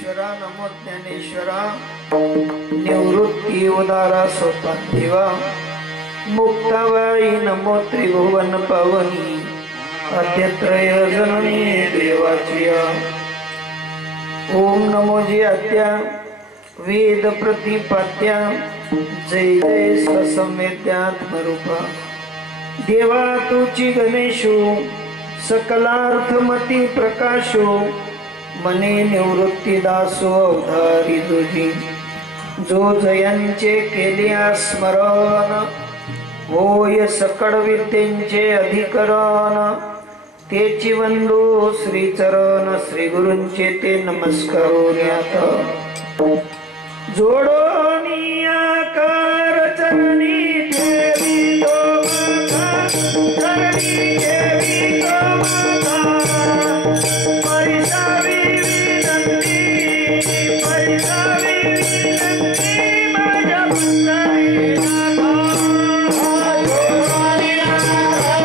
ज्ञानेश्वरा नमो ज्ञानेश्वरा निवृत्ती उदारा सोपांतिवा मुक्ताबाई नमो त्रिभुवन पावनी आद्यत्रय जननी देवाची ओम नमो जी आद्या वेद प्रतिपाद्या जय जय स्वसंवेद्यात्मरूपा देवा तुची गणेशो सकलार्थमती प्रकाशो मने निवृत्ती दासो अवधारी तुझी जो जयांचे केले स्मरण होय सकळ विद्येंचे अधिकरण तेची वंदो श्री चरण श्री गुरूंचे ते नमस्कारोन्यात जोडोनी आकार चरणी देवी तो माता चरणी देवी तो माता परिसावी विनंती माझ्या पुंडरी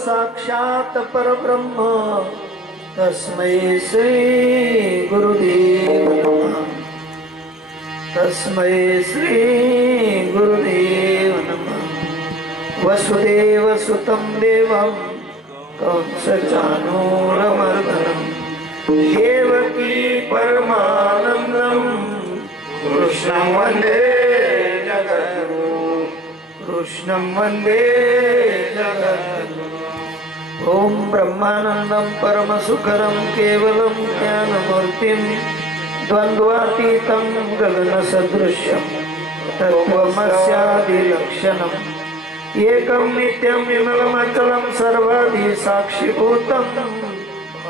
साक्षात परब्रह्म तस्मै श्री गुरुदेव नमः तस्मै श्री गुरुदेव नमः वसुदेव सुतं देवं कंसचाणूरमर्दनं देवकी परमानन्दं कृष्णं वन्दे जगद्गुरुं कृष्णं वन्दे जगद्गुरुं ओम ब्रह्मानंदं परमसुखरं केवलं ज्ञानमूर्तिं द्वन्द्वातीतं गगनसदृशं तत्त्वमस्यादिलक्षणम् एकं नित्यं विमलमचलं सर्वादि साक्षिभूतं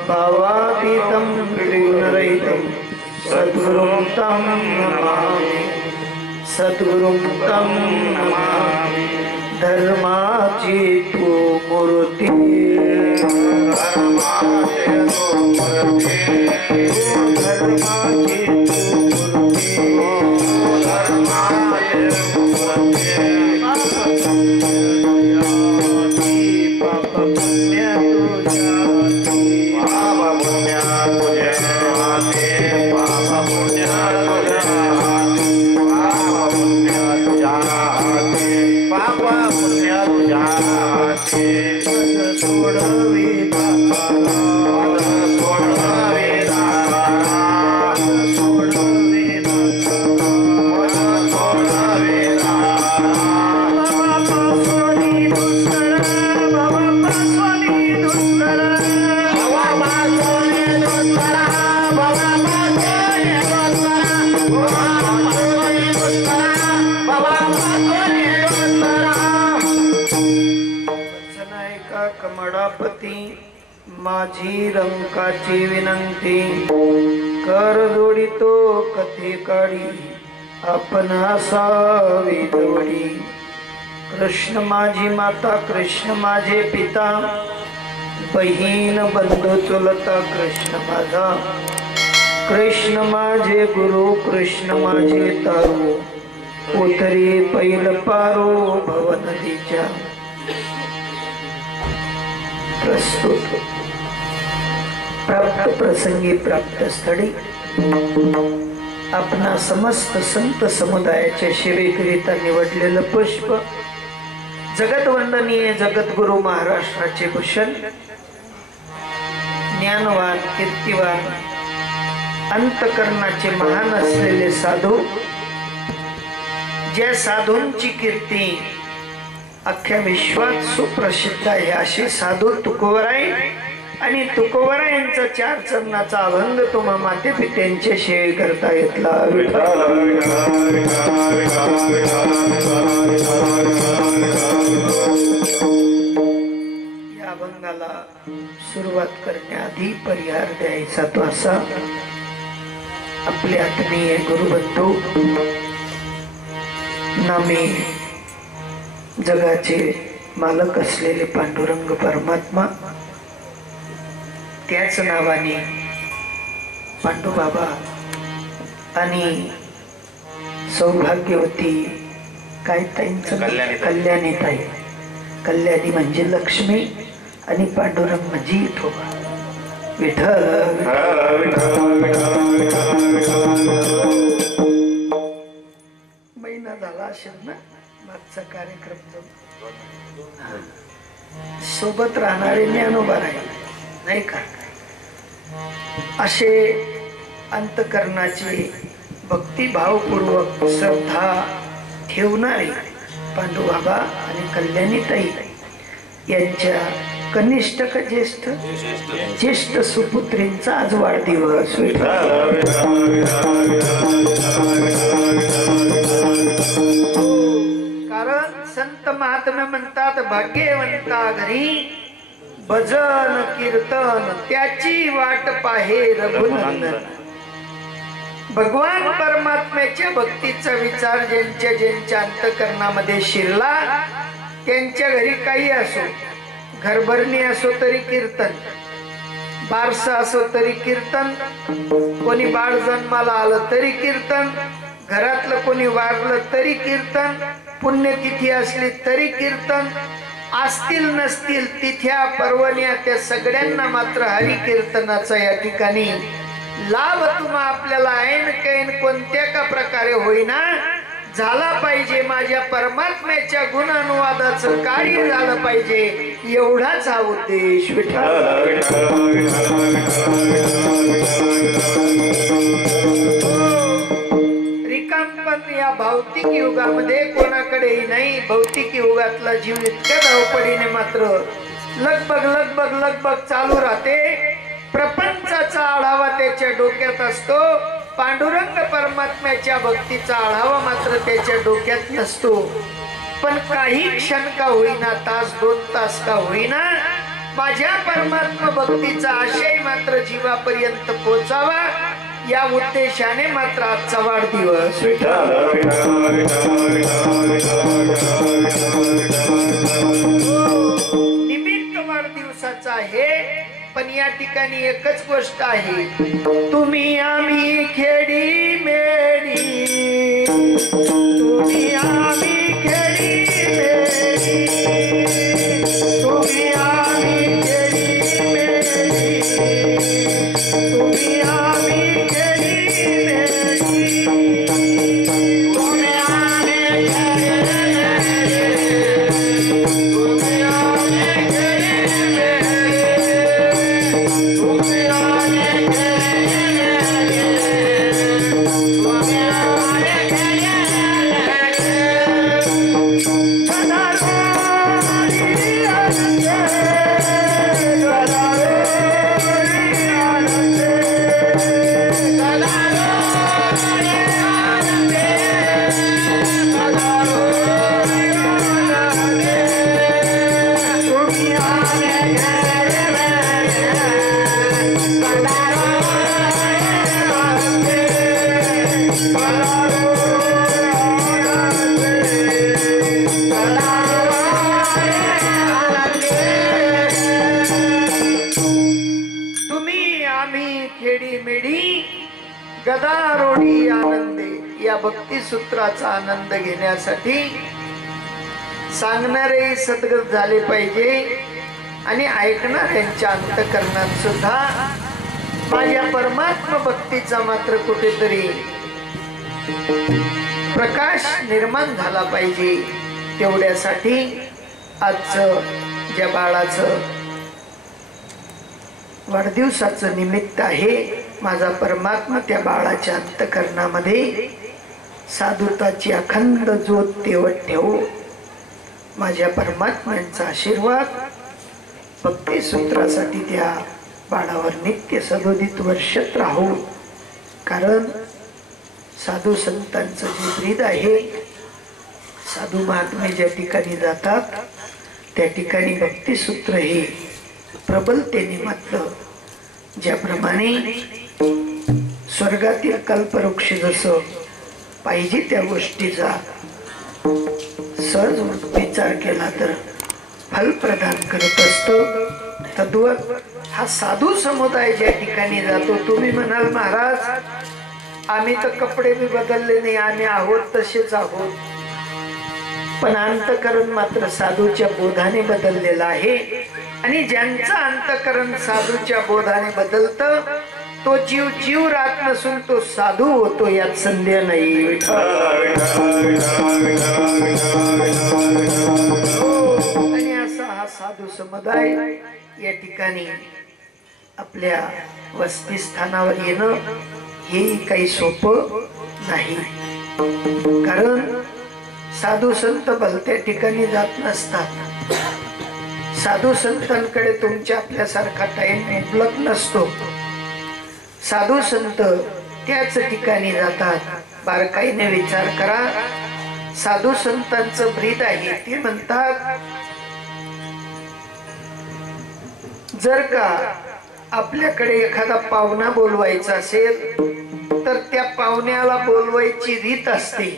भावातीतं त्रिगुणरहितं सद्गुरुं तं नमामि सद्गुरुं तं नमामि धर्माची तू मूर्ती धर्माची तू मूर्ती पाप पुण्य माझी रंकाची विनंती कर जोडितो कथे काढी आपण असावी जोडी कृष्ण माझी माता कृष्ण माझे पिता बहीण बंधू चुलता कृष्ण माझा कृष्ण माझे गुरु कृष्ण माझे तारू उतरी पैल पारो भवनदीच्या प्रस्तुत प्राप्त प्रसंगी प्राप्त स्थळी आपणा समस्त संत समुदायाच्या सेवेकरिता निवडलेलं पुष्प जगत वंदनीय जगद्गुरु महाराष्ट्राचे भूषण ज्ञानवान कीर्तिवान अंतकरणाचे महान असलेले साधू, ज्या साधूंची कीर्ती अख्ख्या विश्वात सुप्रसिद्ध आहे असे साधू तुकोबराय आणि तुकोबरायांचा 4 चरणाचा अभंग तुम्हा माते पित्यांचे सेवे करता येतला. या अभंगाला सुरुवात करण्याआधी परिहार द्यायचा तो असा. आपले आत्मीय गुरुबंधू नामे जगाचे मालक असलेले पांडुरंग परमात्मा, त्याच नावाने पांडुबाबा आणि सौभाग्यवती काय ताईंचं कल्याणी ताई. कल्याणी म्हणजे लक्ष्मी आणि पांडुरंग म्हणजे विठोबा. विठ्ठल महिना झाला असेल ना मागचा कार्यक्रम. सोबत राहणारे ज्ञानोबा आहे नाही का. असे अंतकरणाची भक्तिभावपूर्वक श्रद्धा ठेवणारे पांडुबाबा आणि कल्याणीताई यांच्या कनिष्ठ का ज्येष्ठ ज्येष्ठ सुपुत्रींचा आज वाढदिवस. कारण संत महात्मे म्हणतात भाग्यवंता घरी भजन कीर्तन त्याची वाट पाहे रघुनंदन. भगवान परमात्म्याच्या भक्तीचा विचार ज्यांच्या अंतकरणामध्ये शिरला त्यांच्या घरी काही असो, घरभरणी असो तरी कीर्तन, बारसा असो तरी कीर्तन, कोणी बाळ जन्माला आलं तरी कीर्तन, घरातलं कोणी वारलं तरी कीर्तन, पुण्यतिथी असली तरी कीर्तन, असतील नसतील तिथ्या पर्वण्या त्या सगळ्यांना मात्र हरी कीर्तनाचा या ठिकाणी लाभ तुम्हा आपल्याला ऐन कैन कोणत्या का प्रकारे होईना झाला पाहिजे. माझ्या परमात्म्याच्या गुणानुवादाचं कार्य झालं पाहिजे एवढाच हा उद्देश. रिकामपण या भौतिक युगामध्ये कोणाकडेही नाही. भौतिक युगातला जीव इतक्या धावपडीने मात्र लगबग चालू राहते. प्रपंचाचा आढावा त्याच्या डोक्यात असतो, पांडुरंग परमात्म्याच्या भक्तीचा आढावा मात्र त्याच्या डोक्यात नसतो. पण काही क्षण का होईना, तास 2 तास का होईना, माझ्या परमात्मा भक्तीचा आशय मात्र जीवापर्यंत पोचावा या उद्देशाने मात्र आजचा वाढदिवस. निमित्त वाढदिवसाचा आहे, पण या ठिकाणी एकच गोष्ट आहे. तुम्ही आम्ही खेडी मेडी, तुम्ही आम्ही खेडी मेडी, तुम्ही आम्ही खेडी मेडी, तुम्ही आम्ही खेडी मेडी, तुम्ही आम्ही खेडी मेडी, तुम्ही आम्ही खेडी गदारोडी आनंदे या भक्ती सूत्राचा आनंद घेण्यासाठी सांगणारे सद्गत झाले पाहिजे आणि ऐकणाऱ्यांच्या अंतकरणात सुद्धा माझ्या परमात्मा भक्तीचा मात्र कुठेतरी प्रकाश निर्माण झाला पाहिजे. तेवढ्यासाठी आजचं ज्या बाळाचं वाढदिवसाचं निमित्त आहे माझा परमात्मा त्या बाळाच्या अंतःकरणामध्ये साधुताची अखंड ज्योत तेवत ठेवो. माझ्या परमात्म्यांचा आशीर्वाद भक्ती सूत्रासाठी त्या बाळावर नित्य सदोदित वर्षत राहो. कारण साधू संतांचं जे ब्रीद आहे, साधू महात्मे ज्या ठिकाणी जातात त्या ठिकाणी भक्ती सूत्र हे प्रबलतेने म्हटलं. ज्याप्रमाणे स्वर्गातील कल्पवृक्ष जसं पाहिजे त्या गोष्टीचा सहज विचार केला तर फल प्रदान करत असतो, तद्वत हा साधू समुदाय ज्या ठिकाणी जातो. तुम्ही म्हणाल महाराज आम्ही तर कपडे बी बदलले नाही, आम्ही आहोत तसेच आहोत, पण अंतःकरण मात्र साधूच्या बोधाने बदललेलं आहे. आणि ज्यांचं अंतःकरण साधूच्या बोधाने बदलतं तो जीव जीव राहत नसून तो साधू होतो, यात संदेह नाही. आणि असा हा साधू समुदाय या ठिकाणी आपल्या वसतिस्थानावर येणं हे काही सोपं नाही. कारण साधू संत भलत्या ठिकाणी जात नसतात. साधू संतांकडे तुमच्या आपल्यासारखा टाइम उपलब्ध नसतो. साधू संत त्याच ठिकाणी जातात. बारकाईने विचार करा. साधू संतांचं ब्रीद आहे. ते म्हणतात जर का आपल्याकडे एखादा पाहुणा बोलवायचा असेल तर त्या पाहुण्याला बोलवायची रीत असते.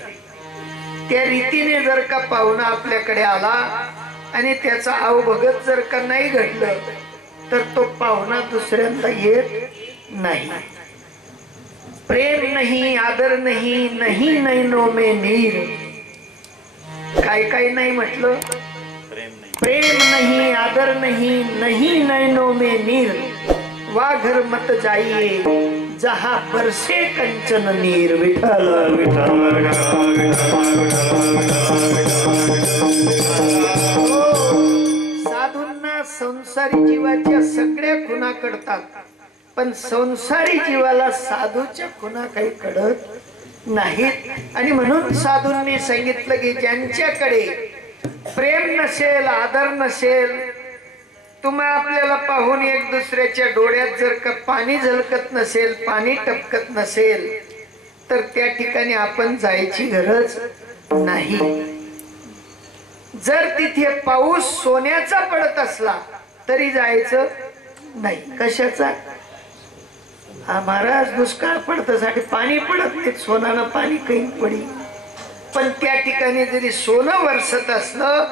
त्या रीतीने जर का पाहुणा आपल्याकडे आला आणि त्याचा अवभगत जर का नाही घडलं तर तो पाहुणा दुसऱ्यांदा येत नाही. प्रेम नहीं आदर नहीं नहीं नैनो में नीर. काय काय नाही म्हटलं? प्रेम नहीं आदर नहीं नहीं नैनो में नीर. वा घर मत जाइए जहा बरसे कंचन नीर. विठ्ठल विठ्ठल. साधूंना संसारी जीवाच्या सगळ्या खुणा कळतात, पण संसारी जीवाला साधूच्या खुणा काही कळत नाहीत. आणि म्हणून साधूंनी सांगितलं की ज्यांच्याकडे प्रेम नसेल, आदर नसेल, तुम्हा आपल्याला पाहून एक दुसऱ्याच्या डोळ्यात जर का पाणी झलकत नसेल, पाणी टपकत नसेल, तर त्या ठिकाणी आपण जायची गरज नाही. जर तिथे पाऊस सोन्याचा पडत असला तरी जायचं नाही. कशाचा? हा महाराज दुष्काळ पडतासाठी पाणी पडत नाही, सोनानं पाणी काही पडी. पण त्या ठिकाणी जरी सोनं वरसत असलं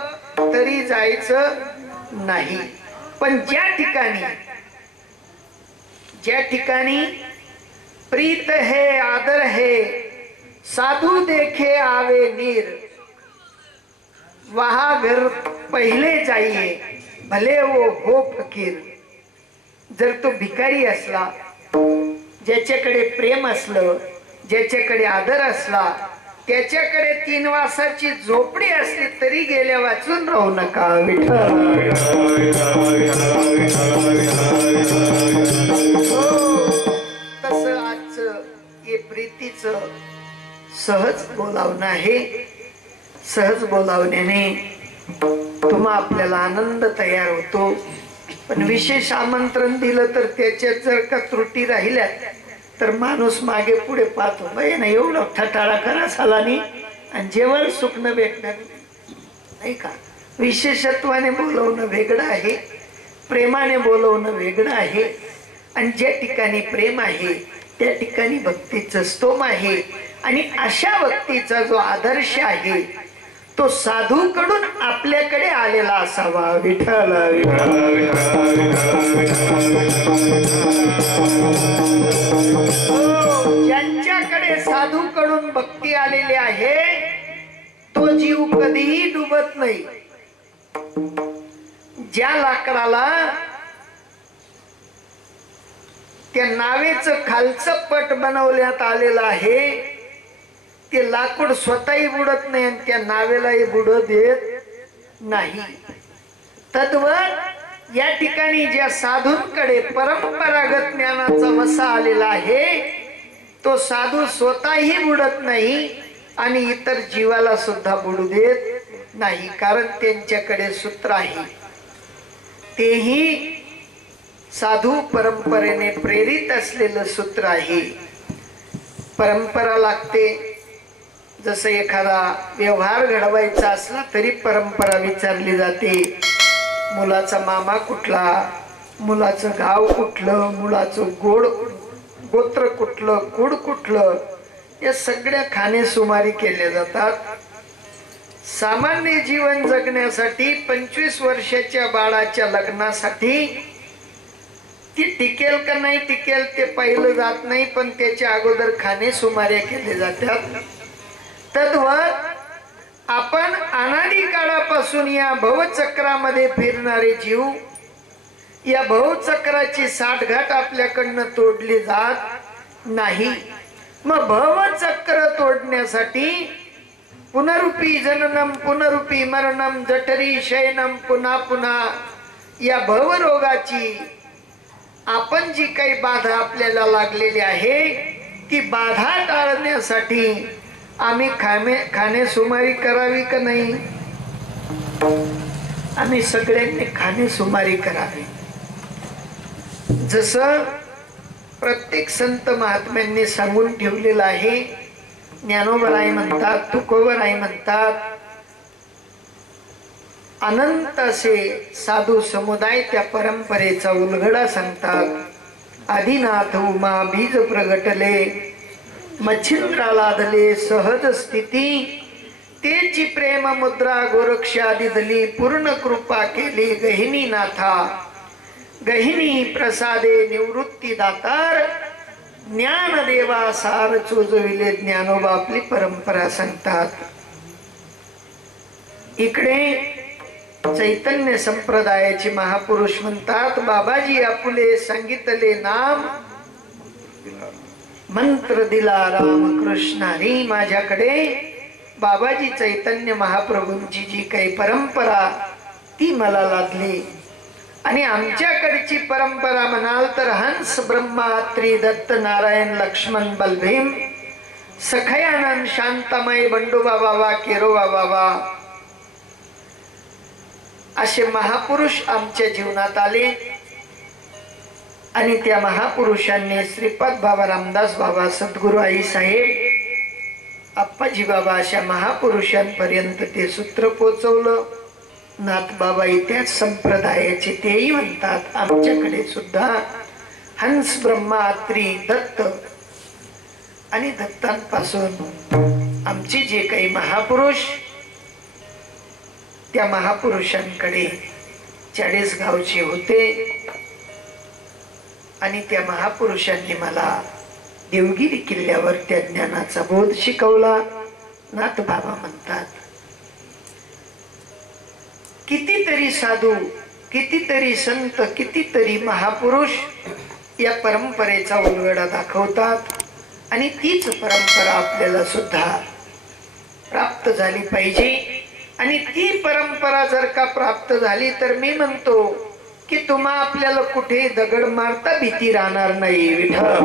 तरी जायचं नाही. पण ज्या ठिकाणी प्रीत है आदर है साधू देखे आवे नीर, वहां घर पहिले जाइए भले वो हो फकीर. जर तो भिकारी असला, ज्याच्याकडे प्रेम असलं, ज्याच्याकडे आदर असला, त्याच्याकडे 3 वासाची झोपडी असली तरी गेल्या वाचून राहू नका. तसं आजचं हे प्रीतीचं सहज बोलावणं आहे. सहज बोलावण्याने तुम्हा आपल्याला आनंद तयार होतो. पण विशेष आमंत्रण दिलं तर त्याच्यात जर का त्रुटी राहिल्या तर माणूस मागे पुढे पाहतो. बाई ना एवढं ठटाळा करा सालानी आणि जेवण सुखणं भेटणार नाही का. विशेषत्वाने बोलवणं वेगळं आहे, प्रेमाने बोलवणं वेगळं आहे. आणि ज्या ठिकाणी प्रेम आहे त्या ठिकाणी भक्तीचं स्तोम आहे. आणि अशा भक्तीचा जो आदर्श आहे तो साधूकडून आपल्याकडे आलेला असावा. विठ्ठल ज्यांच्याकडे साधूकडून भक्ती आलेली आहे तो जीव कधीही डुबत नाही. ज्या लाकडाला त्या नावेचं खालचं पट बनवण्यात आलेलं आहे ते लाकूड स्वतःही बुडत नाही आणि त्या नावेलाही बुडत देत नाही. तद्वत या ठिकाणी ज्या साधूंकडे परंपरागत ज्ञानाचा वसा आलेला आहे तो साधू स्वतःही बुडत नाही आणि इतर जीवाला सुद्धा बुडू देत नाही, कारण त्यांच्याकडे सूत्र आहे. तेही साधू परंपरेने प्रेरित असलेलं सूत्र आहे. परंपरा लागते. जसं एखादा व्यवहार घडवायचा असला तरी परंपरा विचारली जाते. मुलाचा मामा कुठला, मुलाचं गाव कुठलं, मुलाचं गोत्र कुठलं, कुळ कुठलं, या सगळ्या खाणेसुमारी केल्या जातात. सामान्य जीवन जगण्यासाठी 25 वर्षाच्या बाळाच्या लग्नासाठी ती टिकेल का नाही टिकेल ते पाहिलं जात नाही, पण त्याच्या अगोदर खाणेसुमाऱ्या केल्या जातात. तद्वत आपण अनादी काळापासून या भवचक्रामध्ये फिरणारे जीव, या भवचक्राची साठगाठ आपल्याकडनं तोडली जात नाही. मग भवचक्र तोडण्यासाठी पुनरुपी जननम पुनरुपी मरणम जठरी शयनम पुन्हा पुन्हा या भवरोगाची आपण जी काही बाधा आपल्याला लागलेली आहे ती बाधा टाळण्यासाठी आम्ही खाणेसुमारी करावी का नाही? आम्ही सगळ्यांनी खाणेसुमारी करावी. जसं प्रत्येक संत महात्म्यांनी सांगून ठेवलेलं आहे. ज्ञानोबराय म्हणतात, तुकोबराय म्हणतात, अनंत असे साधू समुदाय त्या परंपरेचा उलगडा सांगतात. आदिनाथ उमा बीज प्रगटले, मच्छिंद्रा लादले सहज स्थिती, तेची प्रेम मुद्रा गोरक्षादी दली, पूर्ण कृपा केली गहिनी नाथा, गहिनी प्रसादे निवृत्ती दातार, ज्ञान देवा सार चोजविले. ज्ञानोबा आपली परंपरा सांगतात. इकडे चैतन्य संप्रदायाचे महापुरुष म्हणतात, बाबाजी आपुले सांगितले नाम, मंत्र दिला रामकृष्णारी. माझ्याकडे बाबाजी चैतन्य महाप्रभूंची जी काही परंपरा ती मला लाभली. आणि आमच्याकडची परंपरा म्हणाल तर हंस ब्रह्मा त्रि दत्त नारायण लक्ष्मण बलभीम सखयानंद शांतमय बंडोबा बाबा केरोबा बाबा असे महापुरुष आमच्या जीवनात आले. आणि त्या महापुरुषांनी श्रीपाद बाबा, रामदास बाबा, सद्गुरु आई साहेब, अप्पाजी बाबा अशा महापुरुषांपर्यंत ते सूत्र पोचवलं. नाथ बाबा इत्याच संप्रदायाचे तेही म्हणतात आमच्याकडे सुद्धा हंस ब्रह्मा त्रि दत्त आणि दत्तांपासून आमचे जे काही महापुरुष, त्या महापुरुषांकडे 40 गावचे होते. आणि त्या महापुरुषांनी मला देवगिरी किल्ल्यावर त्या ज्ञानाचा बोध शिकवला. नाथ बाबा म्हणतात, कितीतरी साधू, कितीतरी संत, कितीतरी महापुरुष या परंपरेचा उलगडा दाखवतात. आणि तीच परंपरा आपल्याला सुद्धा प्राप्त झाली पाहिजे. आणि ती परंपरा जर का प्राप्त झाली तर मी म्हणतो की तुम्हा आपल्याला कुठे दगड मारता भीती राहणार नाही. विठ्ठल